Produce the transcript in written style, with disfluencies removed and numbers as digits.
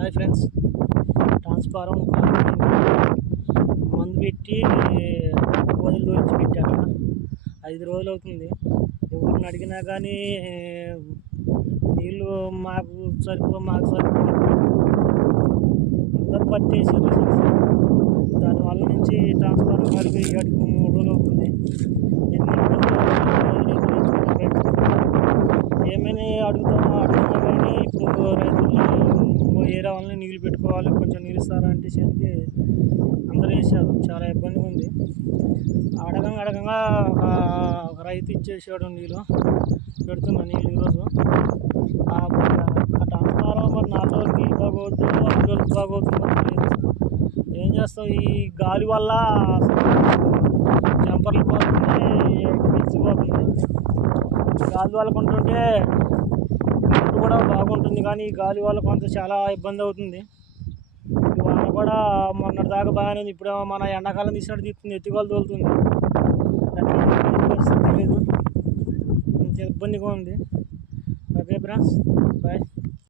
Hi friends, transformer మందు పెట్టి గోధులు దూరించి పెట్టాక 5 రోజులు అవుతుంది. ఎవరిని అడిగినా కానీ నీళ్ళు మాకు సరిపో అందరూ పట్టేసారు. దానివల్ల నుంచి ట్రాన్స్ఫారం కలిపి 3 రోజులు అవుతుంది. ఏమైనా అడుగుతున్నా కానీ ఇప్పుడు రైతులు ఏరే వాళ్ళని నీళ్ళు పెట్టుకోవాలి, కొంచెం నీళ్ళు ఇస్తారా అంటే చేతికి అందరూ వేసారు. చాలా ఇబ్బందిగా ఉంది. అడగంగా ఒక రైతు ఇచ్చేసాడు నీళ్ళు, పెడుతున్నా నీళ్ళు ఈరోజు. ఆ ట్రాన్స్ఫారం మరి నాతో నీళ్ళు బాగోద్దు, అందులోకి బాగోతుందో తెలియదు. ఏం చేస్తావు, ఈ గాలి వల్ల జంపర్లు పోతుంది, పిలిచిపోతుంది. గాలి వల్ల కొంటుంటే కరెంటు కూడా బాగుంటుంది, కానీ ఈ గాలి వల్ల కొంత చాలా ఇబ్బంది అవుతుంది. ఈ వాన కూడా మొన్నటి దాకా బాగానే ఉంది, ఇప్పుడు మన ఎండాకాలం తీసినట్టు తీస్తుంది, ఎత్తుకోలు తోలుతుంది. పరిస్థితి తెలియదు, కొంచెం ఇబ్బందిగా ఉంది. Okay friends, bye.